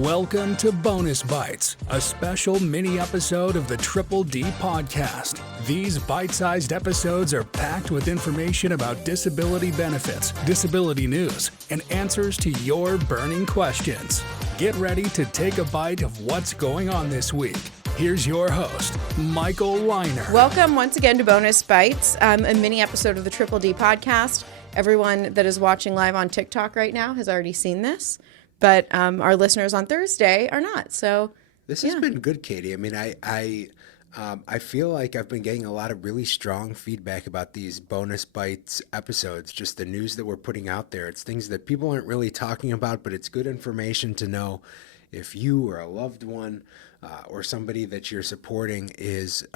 Welcome to Bonus Bytes, a special mini episode of the Triple D podcast. These bite-sized episodes are packed with information about disability benefits, disability news, and answers to your burning questions. Get ready to take a bite of what's going on this week. Here's your host, Michael Weiner. Welcome once again to Bonus Bytes, a mini episode of the Triple D podcast. Everyone that is watching live on TikTok right now has already seen this. But our listeners on Thursday are not. So this has been good, Katie. I mean, I feel like I've been getting a lot of really strong feedback about these Bonus Bytes episodes, just the news that we're putting out there. It's things that people aren't really talking about, but it's good information to know if you or a loved one or somebody that you're supporting is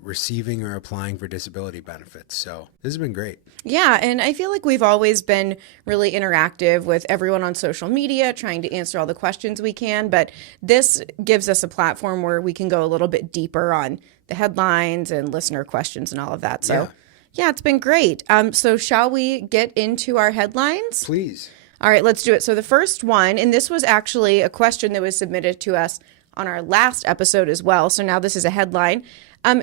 receiving or applying for disability benefits. So this has been great. Yeah, and I feel like we've always been really interactive with everyone on social media, trying to answer all the questions we can. But this gives us a platform where we can go a little bit deeper on the headlines and listener questions and all of that. So yeah, it's been great. So shall we get into our headlines? Please. All right, let's do it. So the first one, and this was actually a question that was submitted to us on our last episode as well. So now this is a headline.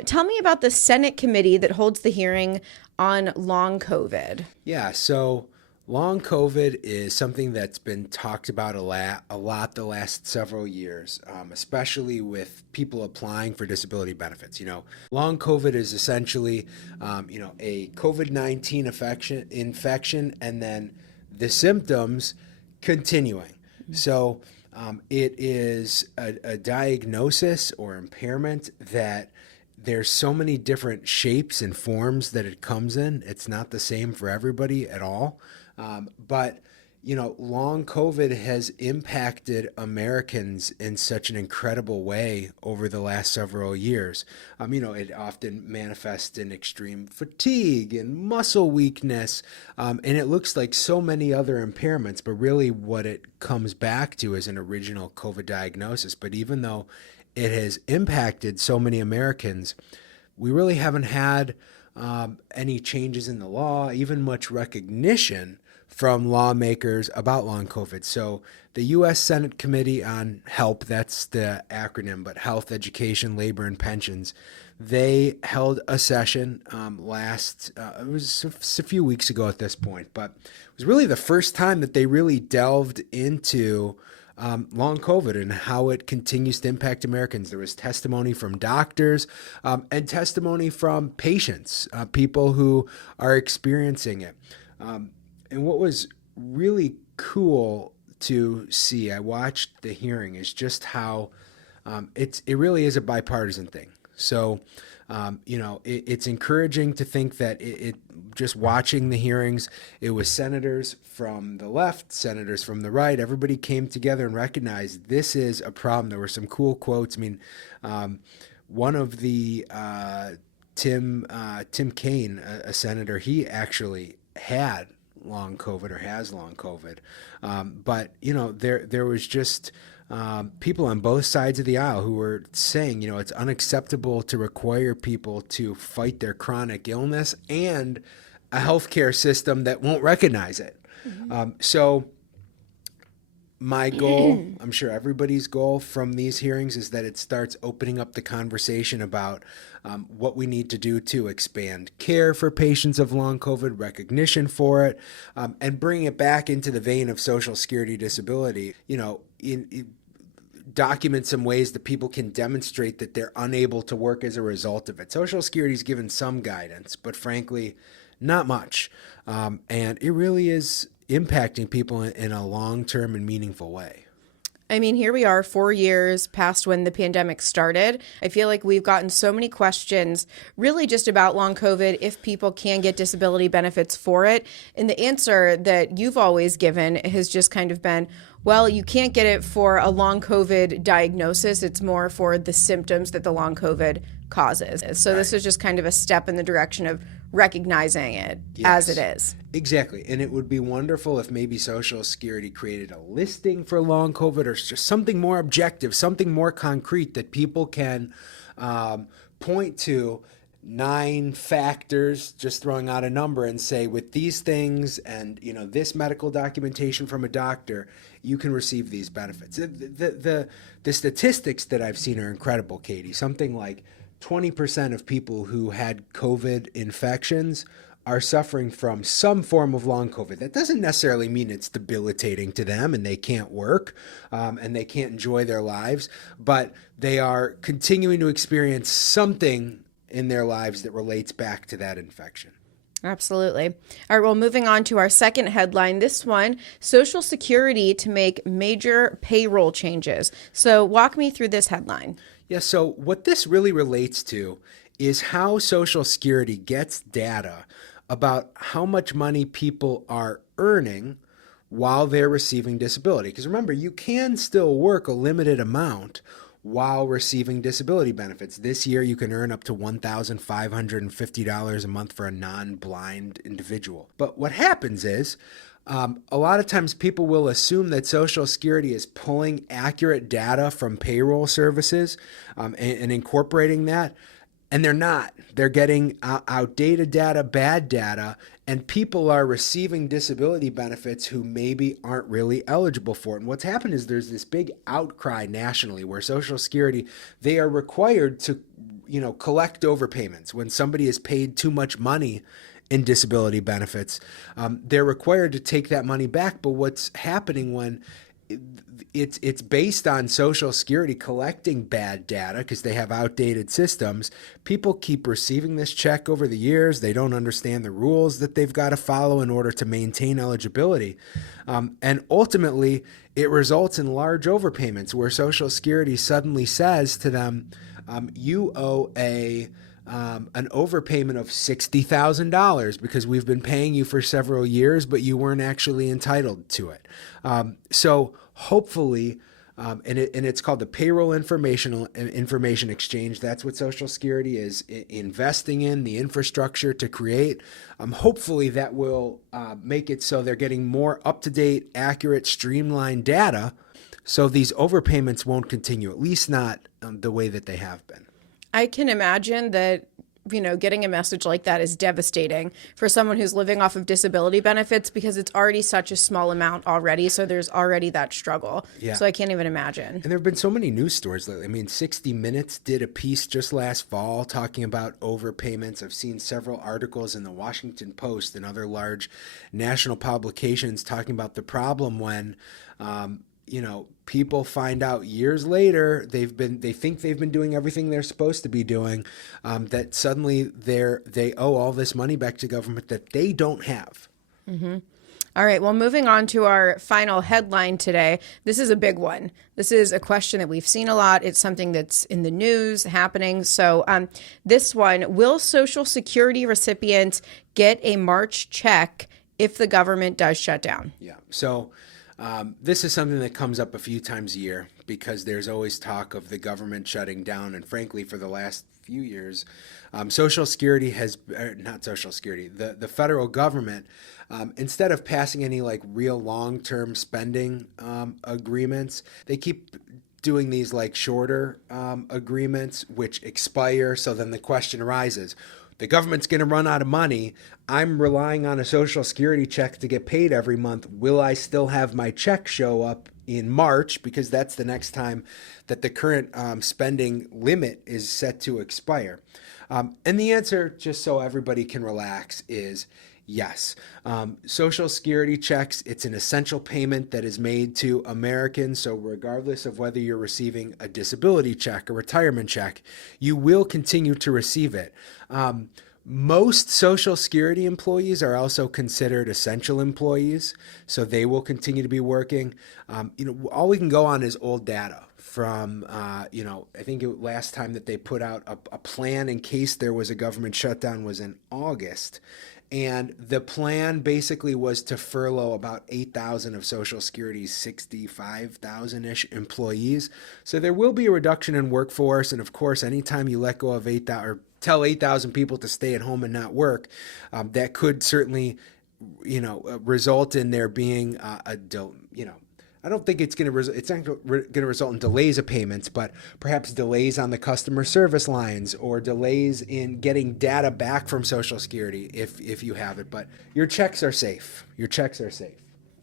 Tell me about the Senate committee that holds the hearing on long COVID. Yeah, so long COVID is something that's been talked about a lot the last several years, especially with people applying for disability benefits. You know, long COVID is essentially, a COVID-19 infection and then the symptoms continuing. So it is a diagnosis or impairment that there's so many different shapes and forms that it comes in. It's not the same for everybody at all. But, long COVID has impacted Americans in such an incredible way over the last several years. It often manifests in extreme fatigue and muscle weakness. And it looks like so many other impairments, but really what it comes back to is an original COVID diagnosis. But even though it has impacted so many Americans, we really haven't had any changes in the law, even much recognition from lawmakers about long COVID. So the U.S. Senate Committee on HELP, that's the acronym, but Health, Education, Labor, and Pensions, they held a session it was a few weeks ago at this point, but it was really the first time that they really delved into long COVID and how it continues to impact Americans. There was testimony from doctors and testimony from patients, people who are experiencing it. And what was really cool to see, I watched the hearing, is just how it really is a bipartisan thing. So, it's encouraging to think that it just watching the hearings, it was senators from the left, senators from the right, everybody came together and recognized this is a problem. There were some cool quotes. I mean, one of the Tim Kaine, a senator, he actually had long COVID or has long COVID. But there was just people on both sides of the aisle who were saying, it's unacceptable to require people to fight their chronic illness and a healthcare system that won't recognize it. Mm-hmm. So my goal, I'm sure everybody's goal from these hearings, is that it starts opening up the conversation about what we need to do to expand care for patients of long COVID, recognition for it, and bring it back into the vein of Social Security disability, document some ways that people can demonstrate that they're unable to work as a result of it. Social Security's given some guidance, but frankly, not much. And it really is impacting people in a long-term and meaningful way. I mean, here we are 4 years past when the pandemic started. I feel like we've gotten so many questions really just about long COVID, if people can get disability benefits for it. And the answer that you've always given has just kind of been, well, you can't get it for a long COVID diagnosis. It's more for the symptoms that the long COVID causes. So This is just kind of a step in the direction of recognizing it as it is. Exactly. And it would be wonderful if maybe Social Security created a listing for long COVID or just something more objective, something more concrete that people can point to 9 factors, just throwing out a number and say, with these things and, this medical documentation from a doctor, you can receive these benefits. The statistics that I've seen are incredible, Katie. Something like 20% of people who had COVID infections are suffering from some form of long COVID. That doesn't necessarily mean it's debilitating to them and they can't work and they can't enjoy their lives, but they are continuing to experience something in their lives that relates back to that infection. Absolutely. All right, well, moving on to our second headline. This one, Social Security to make major payroll changes. So walk me through this headline. Yeah, so what this really relates to is how Social Security gets data about how much money people are earning while they're receiving disability. Because remember, you can still work a limited amount while receiving disability benefits. This year, you can earn up to $1,550 a month for a non-blind individual. But what happens is, a lot of times people will assume that Social Security is pulling accurate data from payroll services and incorporating that. And they're not. They're getting outdated data, bad data, and people are receiving disability benefits who maybe aren't really eligible for it. And what's happened is there's this big outcry nationally where Social Security, they are required to, collect overpayments. When somebody is paid too much money in disability benefits, they're required to take that money back. But what's happening when it's based on Social Security collecting bad data because they have outdated systems. People keep receiving this check over the years. They don't understand the rules that they've got to follow in order to maintain eligibility. And ultimately, it results in large overpayments where Social Security suddenly says to them, you owe an overpayment of $60,000 because we've been paying you for several years, but you weren't actually entitled to it. So hopefully, and it's called the Payroll Information Exchange. That's what Social Security is investing in, the infrastructure to create. Hopefully that will make it so they're getting more up-to-date, accurate, streamlined data so these overpayments won't continue, at least not the way that they have been. I can imagine that, getting a message like that is devastating for someone who's living off of disability benefits because it's already such a small amount already. So there's already that struggle. Yeah. So I can't even imagine. And there have been so many news stories lately. I mean, 60 Minutes did a piece just last fall talking about overpayments. I've seen several articles in the Washington Post and other large national publications talking about the problem when, people find out years later they think they've been doing everything they're supposed to be doing, that suddenly they owe all this money back to government that they don't have. Mm-hmm. All right. Well, moving on to our final headline today. This is a big one. This is a question that we've seen a lot. It's something that's in the news happening. So this one, will Social Security recipients get a March check if the government does shut down? Yeah. So this is something that comes up a few times a year because there's always talk of the government shutting down. And frankly, for the last few years, Social Security the federal government, instead of passing any real long-term spending agreements, they keep doing these shorter agreements which expire. So then the question arises, the government's going to run out of money. I'm relying on a Social Security check to get paid every month. Will I still have my check show up in March? Because that's the next time that the current spending limit is set to expire. And the answer, just so everybody can relax, is yes. Social Security checks, it's an essential payment that is made to Americans. So regardless of whether you're receiving a disability check, a retirement check, you will continue to receive it. Most Social Security employees are also considered essential employees, so they will continue to be working. All we can go on is old data from, I think last time that they put out a plan in case there was a government shutdown was in August. And the plan basically was to furlough about 8,000 of Social Security's 65,000-ish employees. So there will be a reduction in workforce. And of course, anytime you let go of 8,000 or tell 8,000 people to stay at home and not work, that could certainly, result in there being I don't think it's going to it's not going to result in delays of payments, but perhaps delays on the customer service lines or delays in getting data back from Social Security if you have it. But your checks are safe. Your checks are safe.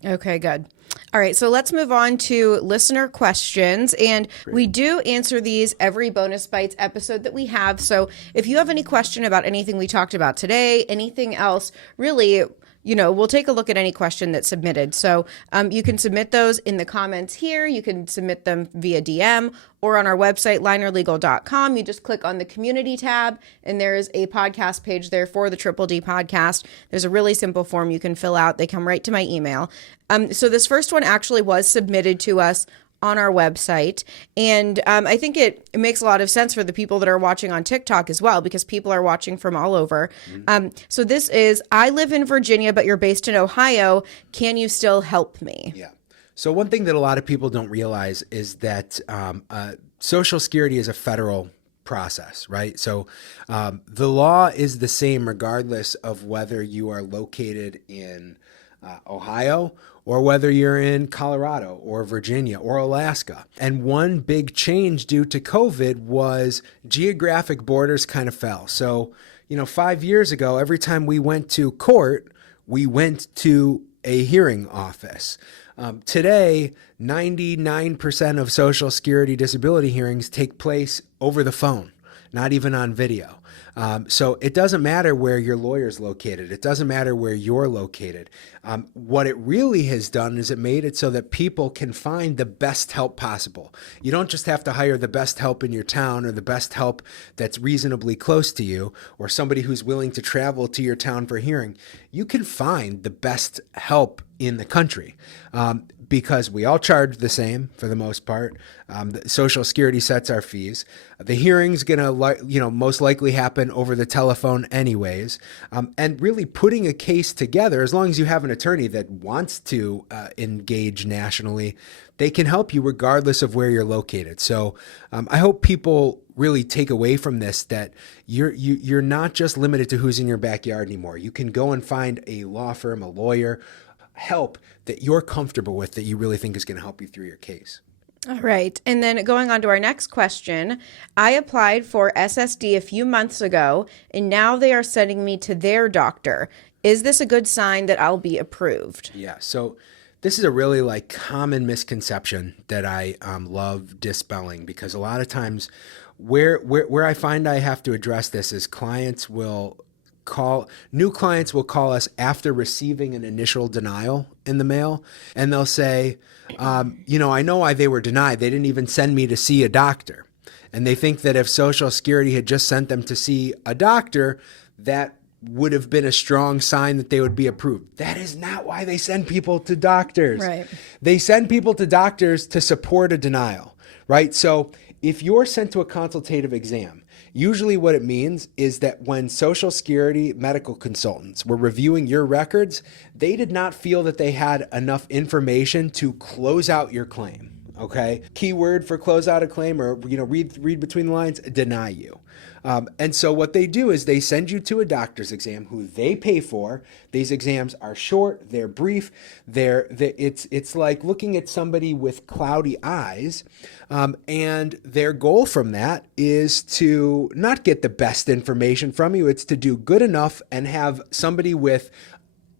Okay, good. All right, so let's move on to listener questions. And we do answer these every Bonus Bytes episode that we have. So if you have any question about anything we talked about today, anything else, really, we'll take a look at any question that's submitted. So you can submit those in the comments here. You can submit them via DM or on our website, linerlegal.com. You just click on the community tab and there's a podcast page there for the Triple D podcast. There's a really simple form you can fill out. They come right to my email. So this first one actually was submitted to us on our website. And I think it makes a lot of sense for the people that are watching on TikTok as well, because people are watching from all over. So this is, I live in Virginia, but you're based in Ohio. Can you still help me? Yeah. So one thing that a lot of people don't realize is that Social Security is a federal process, right? So the law is the same regardless of whether you are located in Ohio or whether you're in Colorado or Virginia or Alaska. And one big change due to COVID was geographic borders kind of fell. So, 5 years ago, every time we went to court, we went to a hearing office. Today, 99% of Social Security disability hearings take place over the phone, not even on video. So it doesn't matter where your lawyer's located. It doesn't matter where you're located. What it really has done is it made it so that people can find the best help possible. You don't just have to hire the best help in your town or the best help that's reasonably close to you or somebody who's willing to travel to your town for hearing. You can find the best help in the country. Because we all charge the same for the most part. The Social Security sets our fees. The hearing's going to, most likely happen over the telephone anyways. And really putting a case together, as long as you have an attorney that wants to engage nationally, they can help you regardless of where you're located. So I hope people really take away from this that you're not just limited to who's in your backyard anymore. You can go and find a law firm, a lawyer, help that you're comfortable with, that you really think is going to help you through your case. All right. And then going on to our next question, I applied for SSD a few months ago, and now they are sending me to their doctor. Is this a good sign that I'll be approved? Yeah. So this is a really common misconception that I love dispelling, because a lot of times where I find I have to address this is new clients will call us after receiving an initial denial in the mail, and they'll say, I know why they were denied. They didn't even send me to see a doctor. And they think that if Social Security had just sent them to see a doctor, that would have been a strong sign that they would be approved. That is not why they send people to doctors. Right. They send people to doctors to support a denial, right? So if you're sent to a consultative exam, usually what it means is that when Social Security medical consultants were reviewing your records, they did not feel that they had enough information to close out your claim. Okay? Keyword for close out a claim, or read between the lines, deny you. And so what they do is they send you to a doctor's exam who they pay for. These exams are short, they're brief, it's like looking at somebody with cloudy eyes. And their goal from that is to not get the best information from you. It's to do good enough and have somebody with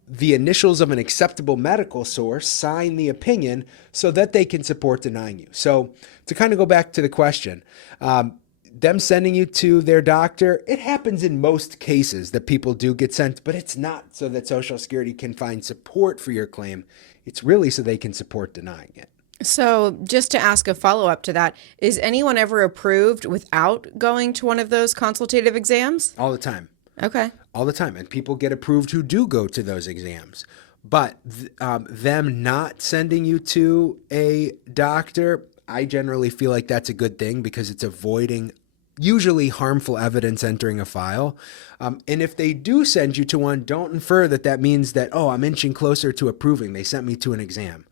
the initials of an acceptable medical source sign the opinion so that they can support denying you. So to kind of go back to the question, them sending you to their doctor, it happens in most cases that people do get sent, but it's not so that Social Security can find support for your claim. It's really so they can support denying it. So just to ask a follow-up to that, is anyone ever approved without going to one of those consultative exams? All the time. Okay. All the time. And people get approved who do go to those exams. But them not sending you to a doctor, I generally feel like that's a good thing, because it's avoiding usually harmful evidence entering a file. And if they do send you to one, don't infer that means that, I'm inching closer to approving. They sent me to an exam.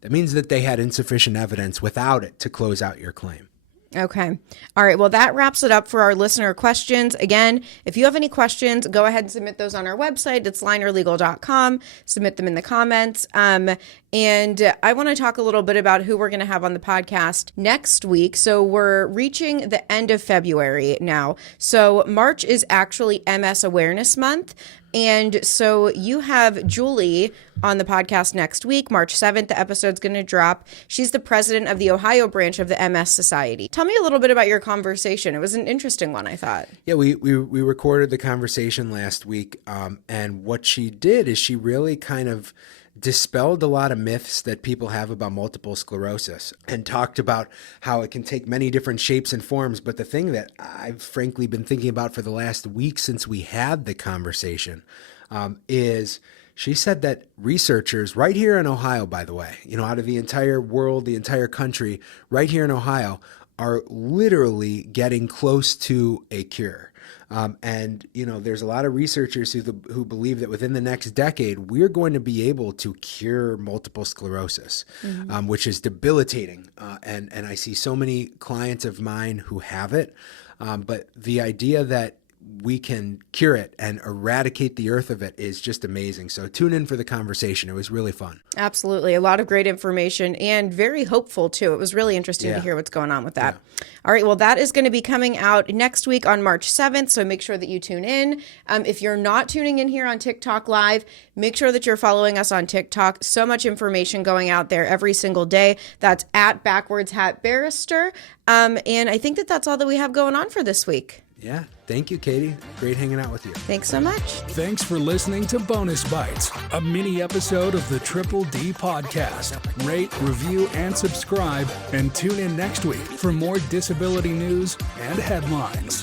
That means that they had insufficient evidence without it to close out your claim. Okay. All right. Well, that wraps it up for our listener questions. Again, if you have any questions, go ahead and submit those on our website. It's linerlegal.com. Submit them in the comments. And I want to talk a little bit about who we're going to have on the podcast next week. So we're reaching the end of February now. So March is actually MS Awareness Month. And so you have Julie on the podcast next week, March 7th. The episode's going to drop. She's the president of the Ohio branch of the MS Society. Tell me a little bit about your conversation. It was an interesting one, I thought. Yeah, we recorded the conversation last week. And what she did is she really kind of dispelled a lot of myths that people have about multiple sclerosis and talked about how it can take many different shapes and forms. But the thing that I've frankly been thinking about for the last week since we had the conversation is she said that researchers right here in Ohio, by the way, out of the entire world, the entire country, right here in Ohio, are literally getting close to a cure. There's a lot of researchers who believe that within the next decade, we're going to be able to cure multiple sclerosis, which is debilitating. And I see so many clients of mine who have it. But the idea that we can cure it and eradicate the earth of it is just amazing. So tune in for the conversation. It was really fun. Absolutely. A lot of great information and very hopeful too. It was really interesting to hear what's going on with that. Yeah. All right. Well, that is going to be coming out next week on March 7th. So make sure that you tune in. If you're not tuning in here on TikTok Live, make sure that you're following us on TikTok. So much information going out there every single day. That's at Backwards Hat Barrister. And I think that's all that we have going on for this week. Yeah. Thank you, Katie. Great hanging out with you. Thanks so much. Thanks for listening to Bonus Bytes, a mini episode of the Triple D podcast. Rate, review, and subscribe, and tune in next week for more disability news and headlines.